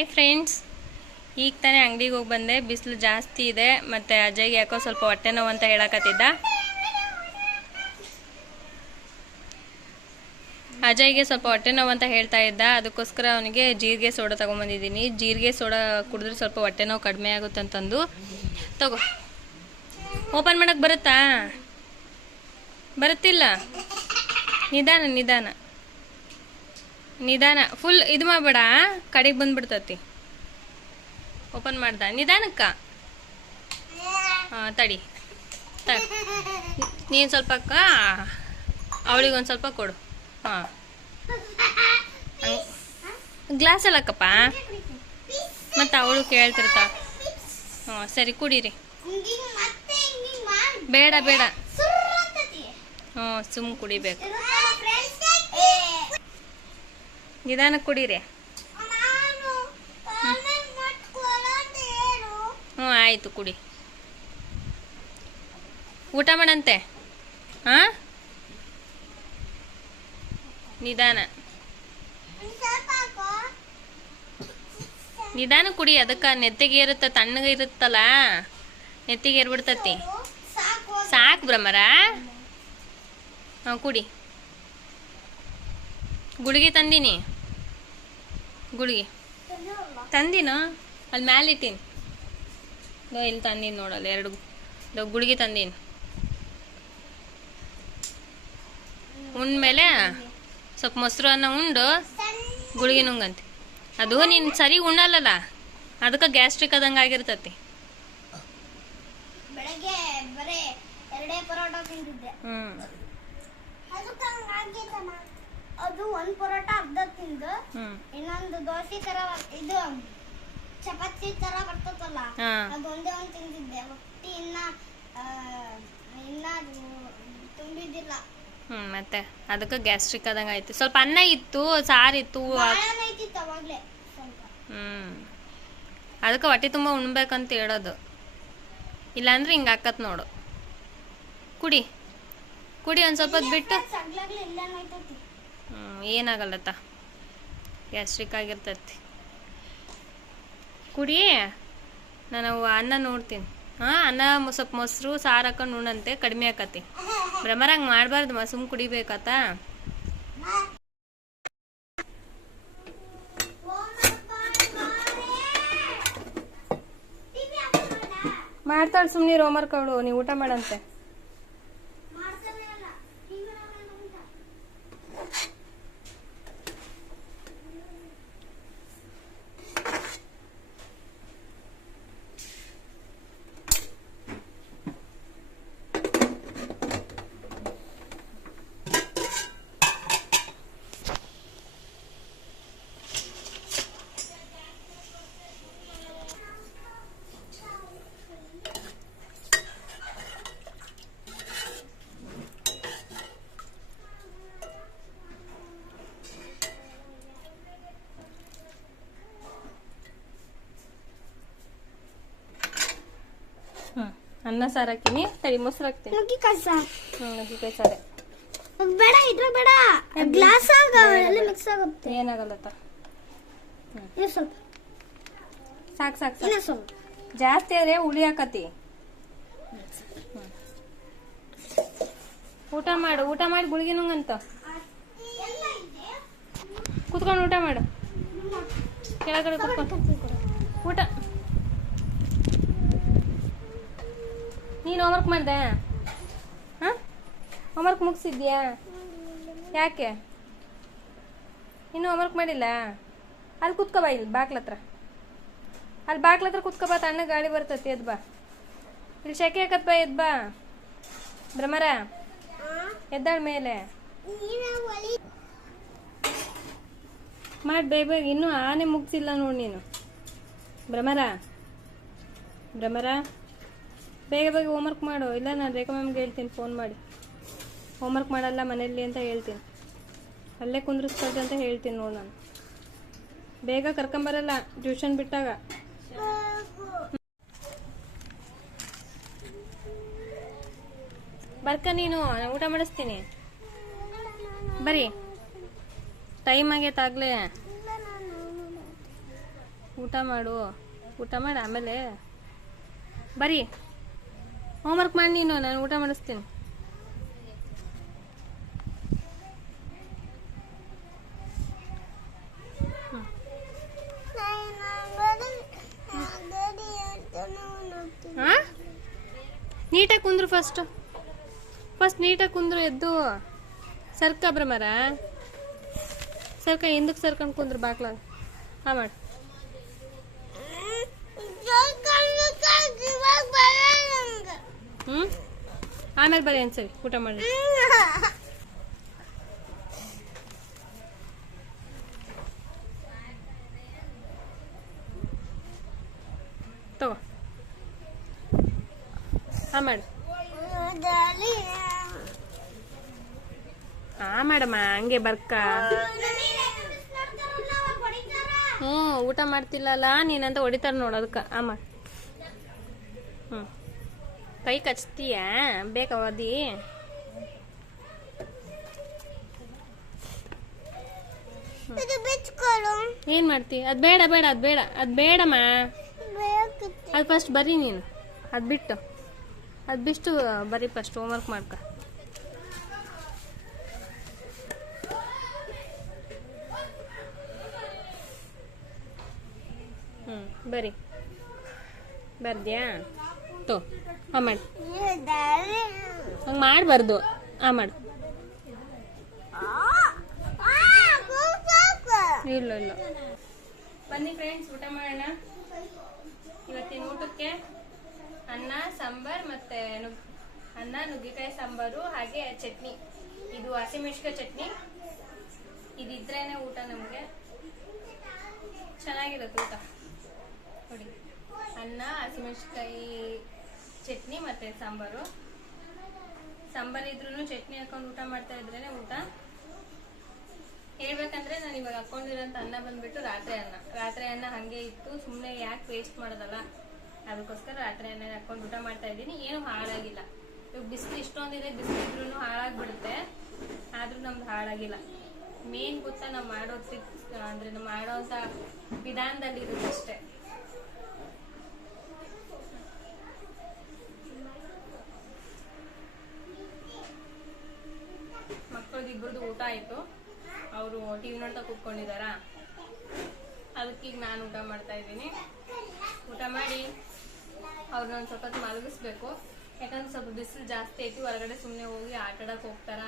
Hi friends ಈಗ ತಾನೇ ಅಂಗಡಿಗೆ ಹೋಗಿ ಬಂದೆ. ಬಿಸಿಲು ಜಾಸ್ತಿ ಇದೆ. ಮತ್ತು ಅಜಯ್ಗೆ ಯಾಕೋ ಸ್ವಲ್ಪ ಹೊಟ್ಟೆ ನೋವು ಅಂತ ಹೇಳಕತ್ತಿದ್ದ. ಅಜಯ್ಗೆ ಸ್ವಲ್ಪ ಹೊಟ್ಟೆ ನೋವು ಅಂತ ಹೇಳ್ತಾ ಇದ್ದ. ಅದಕ್ಕೋಸ್ಕರ ಅವನಿಗೆ ಜೀರಿಗೆ ಸೋಡಾ ತೊಗೊಂಬಂದಿದ್ದೀನಿ. ಜೀರಿಗೆ ಸೋಡಾ ಕುಡಿದ್ರೆ ಸ್ವಲ್ಪ ಹೊಟ್ಟೆ ನೋವು ಕಡಿಮೆ ಆಗುತ್ತೆ ಅಂತಂದು. ತಗೋ. ಓಪನ್ ಮಾಡೋಕ್ಕೆ ಬರುತ್ತಾ? ಬರುತ್ತಿಲ್ಲ. ನಿಧಾನ ನಿಧಾನ. ನಿಧಾನ. ಫುಲ್ ಇದು ಮಾಡಬೇಡ ಕಡೆಗೆ ಬಂದ್ಬಿಡ್ತತಿ. ಓಪನ್ ಮಾಡ್ದ. ನಿಧಾನಕ್ಕ? ಹಾಂ, ತಡಿ. ನೀನು ಸ್ವಲ್ಪ ಅಕ್ಕ ಅವಳಿಗೆ ಒಂದು ಸ್ವಲ್ಪ ಕೊಡು. ಹಾಂ. ಗ್ಲಾಸ್ ಅಲ್ಲಕ್ಕಪ್ಪ ಮತ್ತು ಅವಳು ಕೇಳ್ತಿರ್ತ. ಸರಿ, ಕುಡೀರಿ. ಬೇಡ ಬೇಡ. ಹ್ಞೂ ಸುಮ್ಮ ಕುಡಿಬೇಕು. ನಿಧಾನಕ್ಕೆ ಕುಡೀರಿ. ಹ್ಞೂ ಆಯಿತು ಕುಡಿ. ಊಟ ಮಾಡಂತೆ? ಹಾಂ ನಿಧಾನ. ನಿಧಾನ ಕುಡಿ ಅದಕ್ಕೆ ನೆತ್ತಿಗೆ ಇರುತ್ತೆ ತಣ್ಣಗೆ ಇರುತ್ತಲ್ಲ? ನೆತ್ತಿಗೆ ಏರ್ಬಿಡ್ತತಿ. ಸಾಕು ಬ್ರಹ್ಮರ. ಹಾಂ ಕುಡಿ. ಗುಳಿಗೆ ತಂದಿನಿ. ಗುಳಿಗೆ. ತಂದಿನ? ಅಲ್ಲಿ ಮ್ಯಾಲೆ ಇಟ್ಟೀನಿ. ದೋ ಇಲ್ಲಿ ತಂದೀನಿ ನೋಡಲ್ಲ ಎರಡು. ದೋ ಗುಳಿಗೆ ತಂದೀನಿ. ಉಂಡ್ಮೇಲೆ ಸ್ವಲ್ಪ ಮೊಸರು ಅನ್ನ ಉಂಡು ಗುಳಿಗೆ ನುಂಗಂತೆ. ಅದು ನೀನು ಸರಿ ಉಣ್ಣಲ್ಲಲ್ಲ? ಅದಕ್ಕೆ ಗ್ಯಾಸ್ಟ್ರಿಕ್ ಆದಂಗೆ ಆಗಿರ್ತತಿ. ಹ್ಞೂ ಅದು ಒಂದ್ ಪರೋಟ ಅರ್ಧ ತಿಂದು ಇನ್ನೊಂದು ದೋಸೆ ತರ ಇದು ಚಪಾತಿ ತರ ಬರ್ತದಲ್ಲ ಅದು ಒಂದೇ ಒಂದ್ ತಿಂದಿದ್ದೆ. ಹೊಟ್ಟಿ ಇನ್ನ ಇನ್ನ ಅದು ತುಂಬಿದ್ದಿಲ್ಲ. ಹ್ಞೂ ಮತ್ತೆ ಅದಕ್ಕೆ ಗ್ಯಾಸ್ಟ್ರಿಕ್ ಆದಂಗ ಆಯ್ತು. ಸ್ವಲ್ಪ ಅನ್ನ ಇತ್ತು ಸಾರಿತ್ತು ಹ್ಞೂ ಅದಕ್ಕೆ ಹೊಟ್ಟೆ ತುಂಬ ಉಣ್ಬೇಕಂತ ಹೇಳೋದು. ಇಲ್ಲಾಂದ್ರೆ ಹಿಂಗ ಹಾಕತ್ ನೋಡು. ಕುಡಿ. ಕುಡಿ ಒಂದ್ ಸ್ವಲ್ಪ ಬಿಟ್ಟು. ಏನಾಗಲ್ಲತ್ತ ಗ್ಯಾಸ್ಟ್ರಿಕ್ ಆಗಿರ್ತೈತಿ. ಕುಡಿ, ನಾನು ಅನ್ನ ನೋಡ್ತೀನಿ. ಹಾಂ, ಅನ್ನ ಸ್ವಲ್ಪ ಮೊಸರು, ಸಾರು ಹಾಕೊಂಡು ಉಣ್ಣಂತೆ ಕಡಿಮೆ ಆಕತಿ ಭ್ರಮರ ಹಂಗೆ ಮಾಡಬಾರ್ದು ಮ, ಸುಮ್ ಕುಡಿಬೇಕಾತ. ಮಾಡ್ತಾಳೆ ಸುಮ್ಮನೆ ಹೋಮ್ವರ್ಕ್ ಅವಳು ನೀವು ಊಟ ಮಾಡಂತೆ ಮಾಡ್ತಾನೆ ಅಲ್ಲ ಟಿವಿ ನೋಡೋಣ ಅಂತ ಹ್ಞೂ ಅನ್ನ ಸಾರು ಹಾಕಿನಿ ತಡಿ ಮೊಸರು ಹಾಕ್ತೀನಿ. ನುಗ್ಗಿ ಕಸ ಹ್ಮ್ ನುಗ್ಗಿಕಾಯಿ ಸಾರೆ. ಬೇಡ ಇದ್ರ ಬೇಡ. ಗ್ಲಾಸ್ ಆಗ ಎಲ್ಲ ಮಿಕ್ಸ್ ಆಗುತ್ತೆ. ಏನಾಗಲ್ಲತ್ತ ಇದು ಸ್ವಲ್ಪ. ಸಾಕು ಸಾಕು ಸಾಕು. ಸ್ವಲ್ಪ. ಜಾಸ್ತಿ ಆದ್ರೆ ಹುಳಿ ಹಾಕತಿ. ಊಟ ಮಾಡು ಊಟ ಮಾಡಿ ಗುಳಿಗೆ ನುಂಗಂತ. ಕುತ್ಕೊಂಡು ಊಟ ಮಾಡು. ಕೆಳಗಡೆ ಕುತ್ಕೊಂಡು ಊಟ. ನೀನು ಹೋಮ್ವರ್ಕ್ ಮಾಡಿದೆ? ಹಾಂ? ಹೋಮ್ವರ್ಕ್ ಮುಗಿಸಿದ್ಯಾ? ಯಾಕೆ? ಇನ್ನೂ ಹೋಮ್ವರ್ಕ್ ಮಾಡಿಲ್ಲ? ಅಲ್ಲಿ ಕುತ್ಕೋ ಬಾ ಇಲ್ಲಿ ಬಾಕ್ಲ ಹತ್ರ. ಅಲ್ಲಿ ಬಾಕ್ಲ ಹತ್ರ ಕುತ್ಕೋ ಬಾ ತಣ್ಣ ಗಾಳಿ ಬರ್ತೈತಿ, ಎದ್ ಬಾ. ಇಲ್ಲಿ ಶೆಕೆ ಹಾಕತ್ ಬಾ, ಎದ್ ಬಾ. ಭ್ರಮರ, ಎದ್ದಾಳ ಮೇಲೆ. ಮಾಡಿ ಬೇಗ ಇನ್ನೂ ಆನೆ ಮುಗಿಸಿಲ್ಲ ನೋಡಿ ನೀನು. ಭ್ರಮರ ಭ್ರಮರ. ಬೇಗ ಬೇಗ ಹೋಮ್ವರ್ಕ್ ಮಾಡು. ಇಲ್ಲ, ನಾನು ರೇಖಾ ಮ್ಯಾಮ್ಗೆ ಹೇಳ್ತೀನಿ ಫೋನ್ ಮಾಡಿ. ಹೋಮ್ವರ್ಕ್ ಮಾಡಲ್ಲ ಮನೆಯಲ್ಲಿ ಅಂತ ಹೇಳ್ತೀನಿ. ಅಲ್ಲೇ ಕುಂದ್ರಿಸ್ಕೊಳ್ತು ಅಂತ ಹೇಳ್ತೀನಿ ನೋಡಿ ನಾನು. ಬೇಗ ಕರ್ಕೊಂಬರಲ್ಲ ಟ್ಯೂಷನ್ ಬಿಟ್ಟಾಗ. ಬರ್ಕ ನೀನು, ನಾನು ಊಟ ಮಾಡಿಸ್ತೀನಿ. ಬರೀ. ಟೈಮ್ ಆಗೈತಾಗ್ಲೇ ಊಟ ಮಾಡು. ಊಟ ಮಾಡಿ ಆಮೇಲೆ. ಬರೀ. ಹೋಮ್ವರ್ಕ್ ಮಾಡಿ ನೀನು, ನಾನು ಊಟ ಮಾಡಿಸ್ತೀನಿ. ನೀಟಾಗಿ ಕುಂದ್ರು ಫಸ್ಟ್ ಫಸ್ಟ್ ನೀಟಾಗಿ ಕುಂದ್ರು ಎದ್ದು ಸರ್ಕ ಬ್ರಮರ ಸರ್ಕ ಹಿಂದಕ್ಕೆ ಸರ್ಕೊಂಡು ಕುಂದ್ರು ಬಾಕ್ಲ ಹಾಂ ಮಾಡಿ. ಆಮೇಲೆ ಬರೀ ಅನ್ಸರಿ, ಊಟ ಮಾಡಿ ತಗೋ. ಹಾಂ, ಮಾಡಿ. ಹಾಂ, ಮಾಡಮ್ಮ, ಹಂಗೆ ಬರ್ಕ. ಹ್ಞೂ ಊಟ ಮಾಡ್ತಿಲ್ಲಲ್ಲ, ನೀನಂತ ಹೊಡಿತಾರ ನೋಡು ಅದಕ್ಕೆ ಆ ಮಾಡಿ. ಕೈ ಕಚ್ತೀಯ? ಬೇಕಾ ಓದಿ. ಏನು ಮಾಡ್ತಿ? ಅದು ಬೇಡ ಬೇಡ ಅದು ಬೇಡ ಅದು ಬೇಡಮ್ಮ. ಅದು ಫಸ್ಟ್ ಬರೀ ನೀನು. ಅದು ಬಿಟ್ಟು. ಅದು ಬಿಟ್ಟು ಬರೀ ಫಸ್ಟ್ ಹೋಮ್ವರ್ಕ್ ಮಾಡ್ಕ. ಹ್ಮ್ ಬರೀ. ಬರ್ದ್ಯಾ? ತೋ ಹಾಂ ಮಾಡಿ. ಹಂಗೆ ಮಾಡಬಾರ್ದು. ಹಾಂ ಮಾಡು. ಇಲ್ಲ ಇಲ್ಲ. ಬನ್ನಿ ಫ್ರೆಂಡ್ಸ್ ಊಟ ಮಾಡೋಣ. ಇವತ್ತಿನ ಊಟಕ್ಕೆ ಅನ್ನ ಸಾಂಬಾರ್ ಮತ್ತೆ ನುಗ್- ಅನ್ನ ನುಗ್ಗೆಕಾಯಿ ಸಾಂಬಾರು ಹಾಗೆ ಚಟ್ನಿ. ಇದು ಹಸಿಮೆಣಸಿಕಾಯಿ ಚಟ್ನಿ. ಇದಿದ್ರೇನೆ ಊಟ ನಮಗೆ. ಚೆನ್ನಾಗಿರುತ್ತೆ ಊಟ. ನೋಡಿ. ಅನ್ನ ಹಸಿಮೆಣ್ಸಿಕಾಯಿ ಚಟ್ನಿ ಮತ್ತೆ ಸಾಂಬಾರು. ಸಾಂಬಾರ್ ಇದ್ರೂ ಚಟ್ನಿ ಹಾಕೊಂಡು ಊಟ ಮಾಡ್ತಾ ಇದ್ರೇನೆ ಊಟ. ಹೇಳ್ಬೇಕಂದ್ರೆ ನಾನು ಇವಾಗ ಹಾಕೊಂಡಿರೋಂಥ ಅನ್ನ ಬಂದ್ಬಿಟ್ಟು ರಾತ್ರಿ ಅನ್ನ. ರಾತ್ರಿ ಅನ್ನ ಹಂಗೆ ಇತ್ತು ಸುಮ್ಮನೆ ಯಾಕೆ ವೇಸ್ಟ್ ಮಾಡೋದಲ್ಲ? ಅದಕ್ಕೋಸ್ಕರ ರಾತ್ರಿ ಅನ್ನ ಹಾಕೊಂಡು ಊಟ ಮಾಡ್ತಾ ಇದ್ದೀನಿ. ಏನು ಹಾಳಾಗಿಲ್ಲ. ಇವಾಗ ಬಿಸಿಲು ಇಷ್ಟೊಂದಿದೆ, ಬಿಸಿಲು ಇದ್ರೂ ಹಾಳಾಗ್ಬಿಡುತ್ತೆ. ಆದ್ರೂ ನಮ್ದು ಹಾಳಾಗಿಲ್ಲ. ಮೇನ್ ಗೊತ್ತಾ ನಾವು ಮಾಡೋ ಅಂದ್ರೆ ನಾವು ಮಾಡೋಂಥ ವಿಧಾನದಲ್ಲಿ ಇರುತ್ತೆ ಅಷ್ಟೇ. ಇಬ್ಬರದು ಊಟ ಆಯ್ತು. ಅವರು ಟಿ ವಿ ನೋಡ್ತಾ ಕೂತ್ಕೊಂಡಿದಾರ. ಅದಕ್ಕೆ ಈಗ ನಾನು ಊಟ ಮಾಡ್ತಾ ಇದ್ದೀನಿ. ಊಟ ಮಾಡಿ ಅವ್ರನ್ನ ಒಂದು ಸ್ವಲ್ಪ ಮಲಗಿಸ್ಬೇಕು. ಯಾಕಂದ್ರೆ ಸ್ವಲ್ಪ ಬಿಸಿಲು ಜಾಸ್ತಿ ಐತಿ, ಹೊರಗಡೆ ಸುಮ್ಮನೆ ಹೋಗಿ ಆಟ ಆಡಕ್ಕೆ ಹೋಗ್ತಾರ.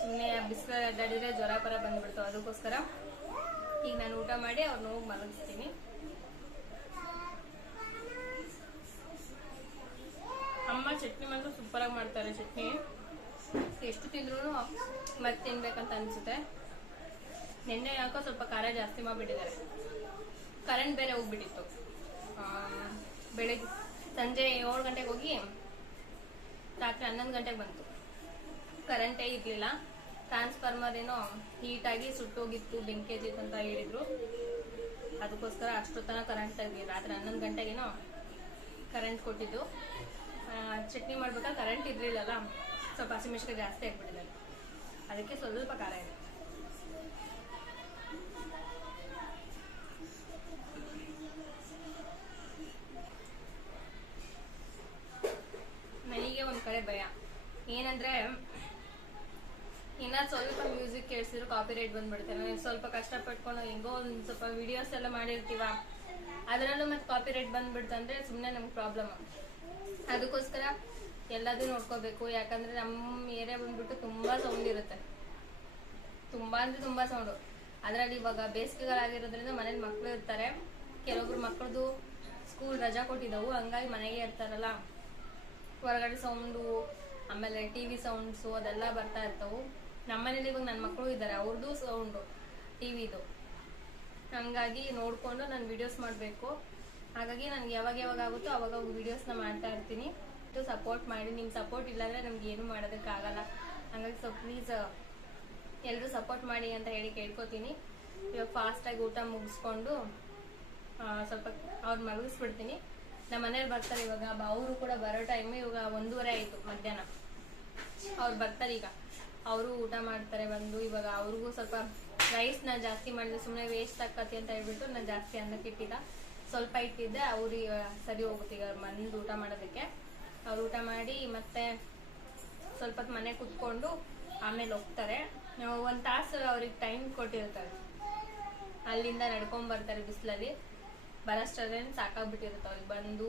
ಸುಮ್ಮನೆ ಬಿಸಿಲು ಅಡ್ಡಾಡಿದ್ರೆ ಜ್ವರ ಪರ ಬಂದ್ಬಿಡ್ತು ಅದಕ್ಕೋಸ್ಕರ. ಈಗ ನಾನು ಊಟ ಮಾಡಿ ಅವ್ರನ್ನ ಹೋಗಿ ಮಲಗಿಸ್ತೀನಿ. ಅಮ್ಮ ಚಟ್ನಿ ಮಾತ್ರ ಸೂಪರಾಗಿ ಮಾಡ್ತಾರೆ, ಚಟ್ನಿ. ಎಷ್ಟು ತಿಂದ್ರು ಮತ್ತೆ ತಿನ್ಬೇಕಂತ ಅನ್ಸುತ್ತೆ. ನಿನ್ನೆ ಯಾಕೋ ಸ್ವಲ್ಪ ಖಾರ ಜಾಸ್ತಿ ಮಾಡಿಬಿಟ್ಟಿದ್ದಾರೆ. ಕರೆಂಟ್ ಬೇರೆ ಹೋಗ್ಬಿಟ್ಟಿತ್ತು. ಬೆಳಿಗ್ಗೆ ಸಂಜೆ ಏಳು ಗಂಟೆಗೆ ಹೋಗಿ ರಾತ್ರಿ ಹನ್ನೊಂದು ಗಂಟೆಗೆ ಬಂತು. ಕರೆಂಟೇ ಇರಲಿಲ್ಲ. ಟ್ರಾನ್ಸ್ಫಾರ್ಮರ್ ಏನೋ ಹೀಟಾಗಿ ಸುಟ್ಟೋಗಿತ್ತು ಬೆಂಕಿ ಇತ್ತು ಅಂತ ಹೇಳಿದ್ರು. ಅದಕ್ಕೋಸ್ಕರ ಅಷ್ಟೊತ್ತನ ಕರೆಂಟ್ ತೆಗ್ದು, ರಾತ್ರಿ ಹನ್ನೊಂದು ಗಂಟೆಗೇನೋ ಕರೆಂಟ್ ಕೊಟ್ಟಿದ್ದು. ಚಟ್ನಿ ಮಾಡ್ಬೇಕಾದ್ರೆ ಕರೆಂಟ್ ಇರ್ಲಿಲ್ಲಲ್ಲ. ಸ್ವಲ್ಪ ಹಸಿಮೆಣ್ಸಿಕಾಯಿ ಜಾಸ್ತಿ ಹಾಕ್ಬಿಟ್ಟಿದ್ದಾರೆ ಅದಕ್ಕೆ ಸ್ವಲ್ಪ ಖಾರ ಇದೆ. ನನಗೆ ಒಂದು ಕಡೆ ಭಯ. ಏನಂದ್ರೆ, ಇನ್ನ ಸ್ವಲ್ಪ ಮ್ಯೂಸಿಕ್ ಕೇಳಿಸಿದ್ರು ಕಾಪಿ ರೈಟ್ ಬಂದ್ಬಿಡುತ್ತೆ ನಾನು ಸ್ವಲ್ಪ ಕಷ್ಟಪಟ್ಕೊಂಡು ಹೆಂಗೋ ಒಂದ್ ಸ್ವಲ್ಪ ವಿಡಿಯೋಸ್ ಎಲ್ಲ ಮಾಡಿರ್ತೀವ, ಅದರಲ್ಲೂ ಮತ್ತೆ ಕಾಪಿ ರೈಟ್ ಬಂದ್ಬಿಡ್ತಂದ್ರೆ ಸುಮ್ಮನೆ ನಮ್ಗೆ ಪ್ರಾಬ್ಲಮ್ ಅದಕ್ಕೋಸ್ಕರ ಎಲ್ಲದೂ ನೋಡ್ಕೋಬೇಕು, ಯಾಕಂದ್ರೆ ನಮ್ಮ ಏರಿಯಾ ಬಂದ್ಬಿಟ್ಟು ತುಂಬಾ ಸೌಂಡ್ ಇರುತ್ತೆ. ತುಂಬಾ ಅಂದ್ರೆ ತುಂಬಾ ಸೌಂಡು ಅದರಲ್ಲಿ ಇವಾಗ ಬೇಸಿಗೆಗಳಾಗಿರೋದ್ರಿಂದ ಮನೇಲಿ ಮಕ್ಕಳು ಇರ್ತಾರೆ. ಕೆಲವೊಬ್ರು ಮಕ್ಕಳದು ಸ್ಕೂಲ್ ರಜಾ ಕೊಟ್ಟಿದ್ದವು, ಹಂಗಾಗಿ ಮನೆಗೆ ಇರ್ತಾರಲ್ಲ. ಹೊರಗಡೆ ಸೌಂಡು ಆಮೇಲೆ ಟಿ ವಿ ಸೌಂಡ್ಸು ಅದೆಲ್ಲ ಬರ್ತಾ ಇರ್ತವು. ನಮ್ಮನೇಲಿ ಇವಾಗ ನನ್ನ ಮಕ್ಕಳು ಇದ್ದಾರೆ ಅವ್ರದ್ದು ಸೌಂಡು ಟಿ ವಿದು ಹಂಗಾಗಿ ನೋಡಿಕೊಂಡು ನಾನು ವಿಡಿಯೋಸ್ ಮಾಡಬೇಕು. ಹಾಗಾಗಿ ನನಗೆ ಯಾವಾಗ ಯಾವಾಗ ಆಗುತ್ತೋ ಅವಾಗ ವಿಡಿಯೋಸ್ನ ಮಾಡ್ತಾ ಇರ್ತೀನಿ. ಸಪೋರ್ಟ್ ಮಾಡಿ ನಿಮ್ಮ ಸಪೋರ್ಟ್ ಇಲ್ಲಾಂದ್ರೆ ನಮ್ಗೆ ಏನು ಮಾಡೋದಕ್ಕಾಗಲ್ಲ ಹಂಗಾಗಿ ಸೊ ಪ್ಲೀಸ್ ಎಲ್ಲರೂ ಸಪೋರ್ಟ್ ಮಾಡಿ ಅಂತ ಹೇಳಿ ಕೇಳ್ಕೊತೀನಿ. ಇವಾಗ ಫಾಸ್ಟಾಗಿ ಊಟ ಮುಗಿಸ್ಕೊಂಡು ಸ್ವಲ್ಪ ಅವ್ರು ಮಲಗಿಸ್ಬಿಡ್ತೀನಿ. ನಮ್ಮ ಮನೇಲಿ ಬರ್ತಾರೆ ಇವಾಗ ಅವರು ಕೂಡ ಬರೋ ಟೈಮ್ ಇವಾಗ ಒಂದೂವರೆ ಆಯಿತು ಮಧ್ಯಾಹ್ನ. ಅವ್ರು ಬರ್ತಾರೆ ಈಗ. ಅವರು ಊಟ ಮಾಡ್ತಾರೆ ಬಂದು, ಇವಾಗ ಅವ್ರಿಗೂ ಸ್ವಲ್ಪ ರೈಸ್ ನಾನು ಜಾಸ್ತಿ ಮಾಡಿದೆ ಸುಮ್ಮನೆ ವೇಸ್ಟ್ ಆಕತಿ ಅಂತ ಹೇಳ್ಬಿಟ್ಟು ನಾನು ಜಾಸ್ತಿ ಅನ್ನಕ್ಕೆ ಇಟ್ಟಿಲ್ಲ ಸ್ವಲ್ಪ ಇಟ್ಟಿದ್ದೆ ಅವ್ರಿಗೆ ಸರಿ ಹೋಗುತ್ತೆ ಈಗ ಮಂದು ಊಟ ಮಾಡೋದಕ್ಕೆ. ಅವ್ರು ಊಟ ಮಾಡಿ ಮತ್ತೆ ಸ್ವಲ್ಪ ಹೊತ್ತು ಮನೆ ಕುತ್ಕೊಂಡು ಆಮೇಲೆ ಹೋಗ್ತಾರೆ. ಒಂದು ತಾಸು ಅವ್ರಿಗೆ ಟೈಮ್ ಕೊಟ್ಟಿರ್ತಾರೆ. ಅಲ್ಲಿಂದ ನಡ್ಕೊಂಡ್ ಬರ್ತಾರೆ ಬಿಸಿಲಲ್ಲಿ. ಬರೋಷ್ಟರಲ್ಲಿ ಸಾಕಾಗ್ಬಿಟ್ಟಿರುತ್ತೆ. ಅವ್ರಿಗೆ ಬಂದು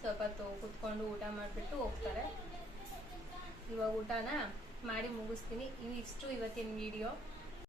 ಸ್ವಲ್ಪ ಹೊತ್ತು ಕುತ್ಕೊಂಡು ಊಟ ಮಾಡಿಬಿಟ್ಟು ಹೋಗ್ತಾರೆ. ಇವಾಗ ಊಟನ ಮಾಡಿ ಮುಗಿಸ್ತೀನಿ. ಇವು ಇಷ್ಟು ಇವತ್ತಿನ ವಿಡಿಯೋ